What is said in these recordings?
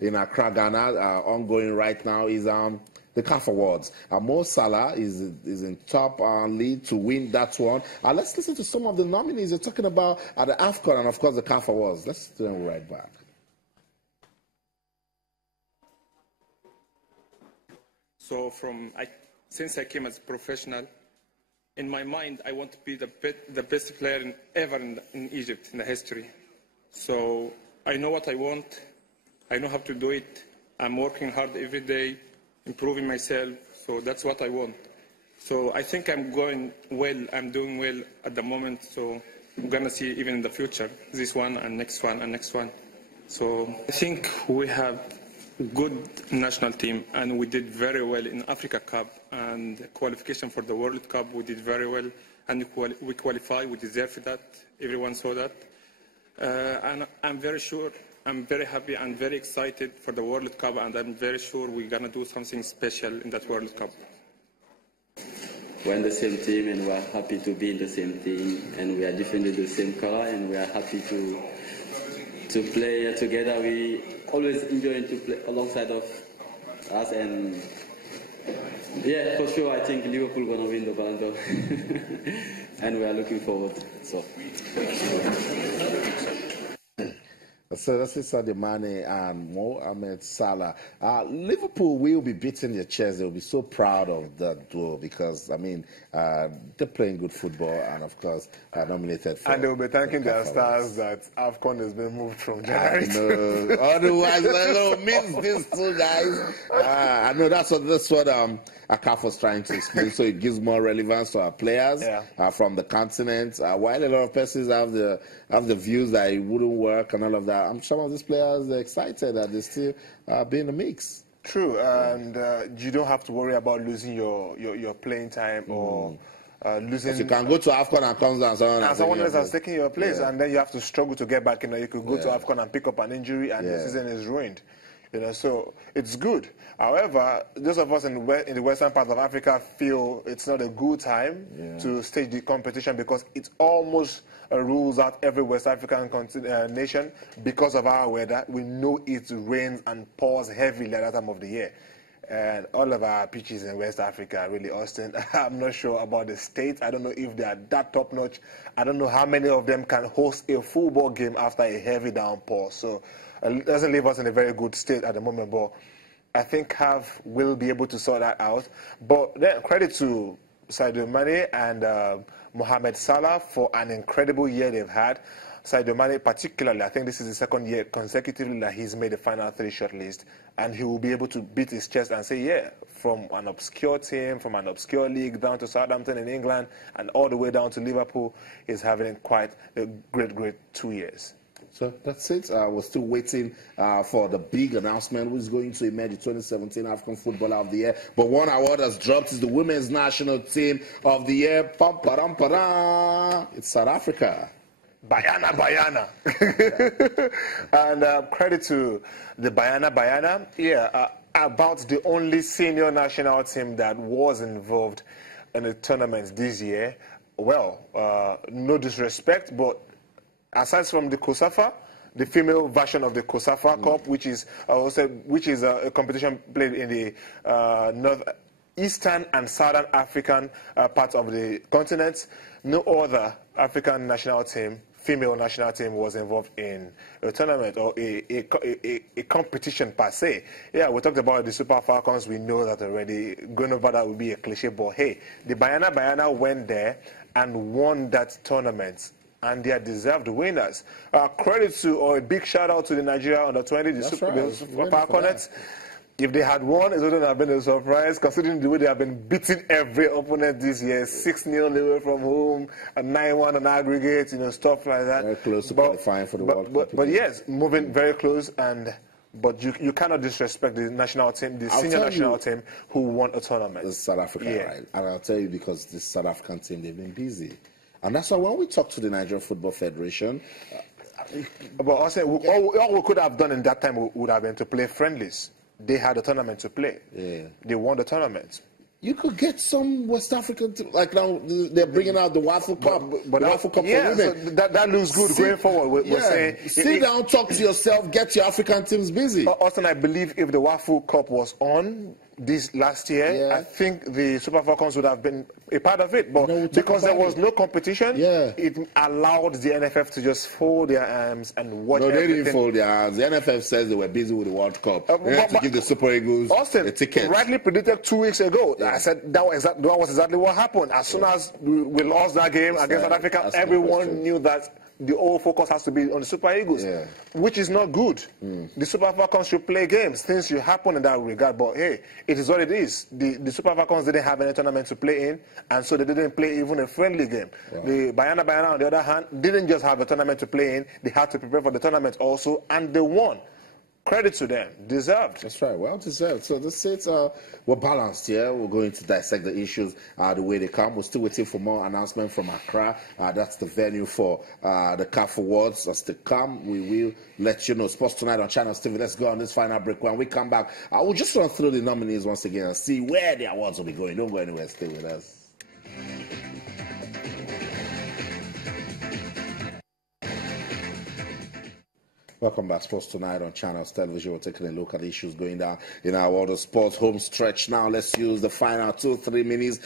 in Accra, Ghana, ongoing right now, is the CAF Awards. Mo Salah is in top lead to win that one. Let's listen to some of the nominees they're talking about at the AFCON and, of course, the CAF Awards. Let's do them right back. So since I came as a professional, in my mind, I want to be the best player ever in Egypt, in the history. So I know what I want. I know how to do it. I'm working hard every day, improving myself. So that's what I want. So I think I'm going well. I'm doing well at the moment. So I'm going to see even in the future, this one and next one and next one. So I think we have a good national team, and we did very well in Africa Cup and qualification for the World Cup. We did very well, and we qualified. We deserved that. Everyone saw that. And I'm very sure, I'm very happy and very excited for the World Cup, and I'm very sure we're going to do something special in that World Cup. We're in the same team, and we're happy to be in the same team, and we are defending the same color, and we are happy to play together. We always enjoy to play alongside of us, and yeah, for sure, I think Liverpool gonna win the Ballon d'Or, and we are looking forward. So that's Sadio Mane and Mohamed Salah. Liverpool will be beating their chest. They'll be so proud of that duel because, I mean, they're playing good football and, of course, nominated for... And they'll be thanking their stars that AFCON has been moved from January. No, otherwise, I means these two guys. I know that's what ACAF was trying to explain, so it gives more relevance to our players from the continent. While a lot of persons have the views that it wouldn't work and all of that, I'm sure some of these players are excited that they still be in the mix. True, and you don't have to worry about losing your playing time or losing. You can go to AFCON and come down, someone else has taken your place, and then you have to struggle to get back. You could go to AFCON and pick up an injury, and the season is ruined. So it's good. However, those of us in the western part of Africa feel it's not a good time to stage the competition because it almost rules out every West African nation because of our weather. We know it rains and pours heavily at that time of the year. And all of our pitches in West Africa are really Austin. I'm not sure about the States. I don't know if they are that top-notch. I don't know how many of them can host a football game after a heavy downpour. So it doesn't leave us in a very good state at the moment. But I think CAF will be able to sort that out. But then credit to Sadio Mane and Mohamed Salah for an incredible year they've had. Sadio Mane particularly, I think this is the second year consecutively that he's made the final 3 shortlist, and he will be able to beat his chest and say, yeah, from an obscure team, from an obscure league down to Southampton in England and all the way down to Liverpool, he's having quite a great 2 years. So that's it. We're still waiting for the big announcement who's going to emerge the 2017 African Footballer of the Year. But one award has dropped is the Women's National Team of the Year. It's South Africa. Bayana. And credit to the Bayana. Yeah, about the only senior national team that was involved in the tournament this year. Well, no disrespect, but aside from the COSAFA, the female version of the COSAFA Cup, which is a competition played in the northeastern and southern African parts of the continent, no other African national team, female national team, was involved in a tournament or a competition per se. Yeah, we talked about the Super Falcons. We know that already. Going over that would be a cliche, but hey, the Bayana went there and won that tournament, and they are deserved winners. Credit to, or a big shout out to the Nigeria under-20, the Super Falcons. If they had won, it wouldn't have been a surprise, considering the way they have been beating every opponent this year. 6-0 away from home, a 9-1 on aggregate, stuff like that. Very close to qualifying for the World Cup. But yes, moving very close, but you cannot disrespect the national team, the senior national team who won a tournament. It's South Africa, right? And I'll tell you, because this South African team, they've been busy. And that's why when we talk to the Nigerian Football Federation... but also, all we could have done in that time would have been to play friendlies. They had a tournament to play. Yeah. They won the tournament. you could get some West African, like now they're bringing out the Waffle Cup. But Waffle Cup yeah, for women. So that looks good going forward. We're saying, sit down, talk to yourself, get your African teams busy. Austin, I believe if the Waffle Cup was on this last year, I think the Super Falcons would have been a part of it. But because there was no competition, it allowed the NFF to just fold their arms and watch everything. No, they didn't fold their arms. The NFF says they were busy with the World Cup. They had to give the Super Eagles a ticket. Rightly predicted 2 weeks ago. I said that was exactly what happened. As soon as we lost that game against South Africa, everyone knew that the whole focus has to be on the Super Eagles, which is not good. The Super Falcons should play games. Things should happen in that regard. But hey, it is what it is. The Super Falcons didn't have any tournament to play in, and so they didn't play even a friendly game. The Bayana, on the other hand, didn't just have a tournament to play in. They had to prepare for the tournament also, and they won. Credit to them. Deserved. That's right. Well deserved. So the states were balanced here. We're going to dissect the issues the way they come. We're still waiting for more announcement from Accra. That's the venue for the CAF Awards. As they come, we will let you know. Sports Tonight on Channel TV. Let's go on this final break. When we come back, I will just run through the nominees once again and see where the awards will be going. Don't go anywhere. Stay with us. Welcome back, Sports Tonight on Channels Television. We're taking a look at the issues going down in our world of sports. Home stretch now. Let's use the final 2-3 minutes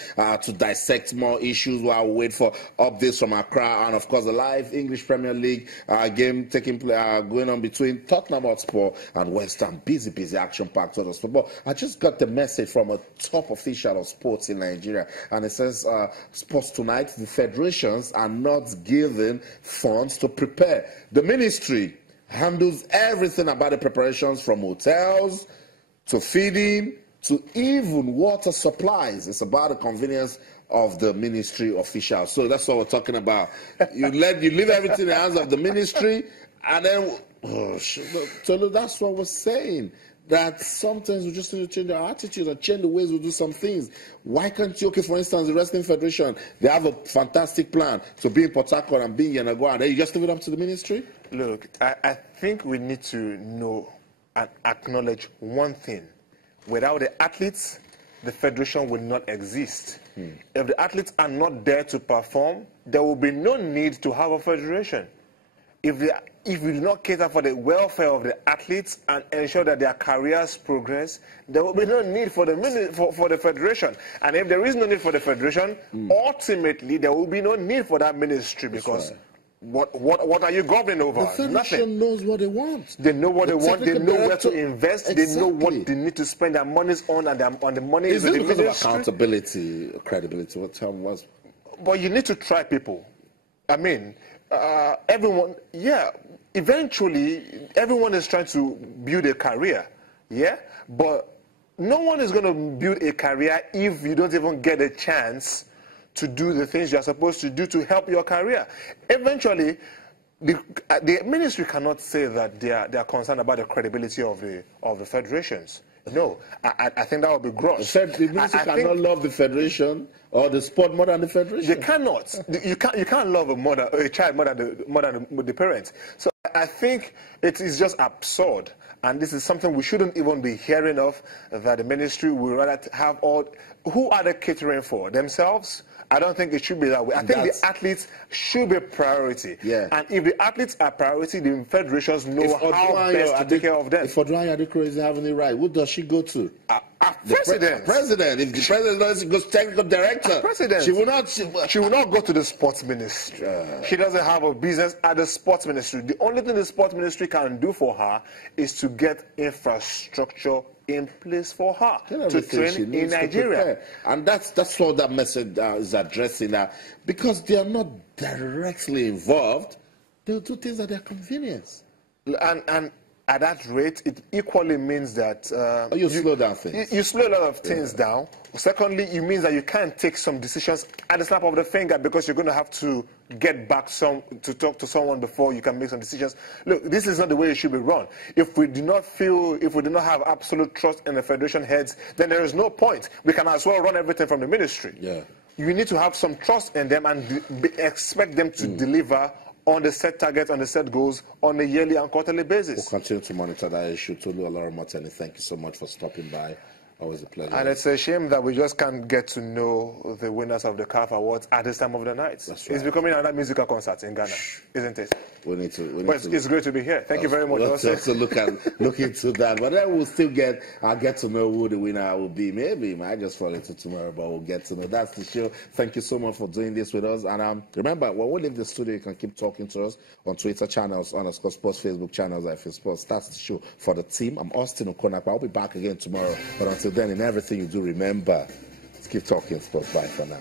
to dissect more issues while we wait for updates from Accra. And, of course, the live English Premier League game taking place, going on between Tottenham Hotspur and West Ham. Busy, action-packed sort of football. I just got the message from a top official of sports in Nigeria. And it says, Sports Tonight, the federations are not given funds to prepare. The ministry handles everything about the preparations, from hotels to feeding to even water supplies. It's about the convenience of the ministry officials. So that's what we're talking about. You leave everything in the hands of the ministry, and then so that's what we're saying. That sometimes we just need to change our attitude and change the ways we do some things. Why can't you, for instance, the Wrestling Federation, they have a fantastic plan to be in Port Harcourt and be in Yanagwa, and then you just leave it up to the ministry? Look, I think we need to know and acknowledge one thing. Without the athletes, the federation will not exist. If the athletes are not there to perform, there will be no need to have a federation. If we do not cater for the welfare of the athletes and ensure that their careers progress, there will be no need for the federation. And if there is no need for the federation, ultimately there will be no need for that ministry, because what are you governing over? The federation Nothing. knows what they want. They know what they want. They know where to invest. They know what they need to spend their monies on, and the money is with the because ministry. of accountability, credibility? What time was? But you need to try people. I mean, everyone. Yeah, eventually, everyone is trying to build a career. Yeah, but no one is going to build a career if you don't even get a chance to do the things you're supposed to do to help your career. Eventually, the ministry cannot say that they are concerned about the credibility of the federations. No, I think that would be gross. The ministry cannot love the federation or the sport more than the federation. They cannot. You can't love a child more than the parents. So I think it is just absurd. And this is something we shouldn't even be hearing of, that the ministry would rather have all. Who are they catering for? Themselves? I don't think it should be that way. I think the athletes should be priority. Yeah. And if the athletes are priority, the federations know how best to take care of them. If Odwanya Adikro is having it right, who does she go to? President. President. If the president doesn't go to technical director, president. She will not go to the sports ministry. She doesn't have a business at the sports ministry. The only thing the sports ministry can do for her is to get infrastructure in place for her to train in Nigeria. And that's what that message is addressing, that because they are not directly involved, they'll do things at their convenience. And at that rate, it equally means that you slow down things. You slow a lot of things down. Secondly, it means that you can't take some decisions at the snap of the finger, because you're going to have to get back to talk to someone before you can make some decisions. Look, this is not the way it should be run. If we do not have absolute trust in the federation heads, then there is no point. We can as well run everything from the ministry. Yeah. You need to have some trust in them and expect them to deliver on the set targets, on the set goals, on a yearly and quarterly basis. We'll continue to monitor that issue. Tolu Olorumoteni, thank you so much for stopping by. Always a pleasure. And it's a shame that we just can't get to know the winners of the CAF Awards at this time of the night. That's right. It's becoming another musical concert in Ghana, isn't it? We need to. But it's great to be here. Thank you very much. We'll also look into that. But then we'll still I'll get to know who the winner will be. Maybe it might just fall into tomorrow, but we'll get to know. That's the show. Thank you so much for doing this with us. And remember, when we leave the studio, you can keep talking to us on Twitter channels, _sports, Facebook channels, IFA Sports. That's the show for the team. I'm Austin Okonakwa. I'll be back again tomorrow. But until then, in everything you do, remember, let's keep talking sports. Bye for now.